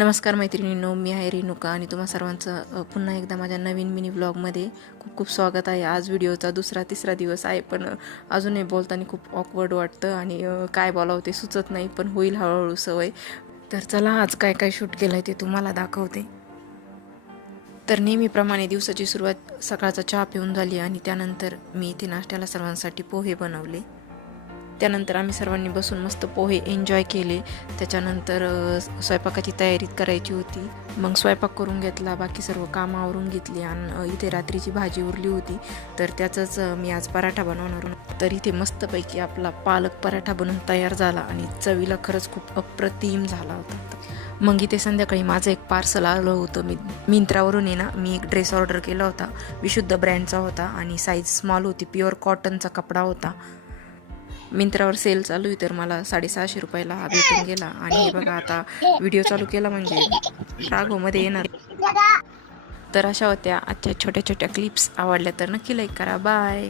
नमस्कार मैत्रिणींनो, मी आहे रेणुका आणि तुम्हा सर्वांचं पुन्हा एकदा माझ्या नवीन मिनी व्लॉगमध्ये खूप खूप स्वागत आहे. आज व्हिडिओचा तिसरा दिवस आहे, पण अजूनही बोलताना खूप ऑकवर्ड वाटतं आणि काय बोलावं ते सुचत नाही, पण होईल हळूहळू सवय. तर चला, आज काय काय शूट केलं आहे ते तुम्हाला दाखवते. तर नेहमीप्रमाणे दिवसाची सुरुवात सकाळचा चहा पिऊन झाली आणि त्यानंतर मी इथे नाश्त्याला सर्वांसाठी पोहे बनवले. त्यानंतर आम्ही सर्वांनी बसून मस्त पोहे एन्जॉय केले. त्याच्यानंतर स्वयंपाकाची तयारी करायची होती. मग स्वयंपाक करून घेतला, बाकी सर्व कामं आवरून घेतली आणि इथे रात्रीची भाजी उरली होती, तर त्याचंच मी आज पराठा बनवणार होतो. तर इथे मस्तपैकी आपला पालक पराठा बनवून तयार झाला आणि चवीला खरंच खूप अप्रतिम झाला होता. मग इथे संध्याकाळी माझं एक पार्सल आलं होतं. मिंत्रावरून मी एक ड्रेस ऑर्डर केला होता. विशुद्ध ब्रँडचा होता आणि साईज स्मॉल होती. प्युअर कॉटनचा कपडा होता. मिंत्रावर सेल चालू आहे, तर मला 650 रुपयाला हा भेटून गेला. आणि हे बघा, आता व्हिडिओ चालू केला म्हणजे राघवमध्ये येणार. तर अशा होत्या आजच्या छोट्या छोट्या क्लिप्स. आवडल्या तर नक्की लाईक करा. बाय.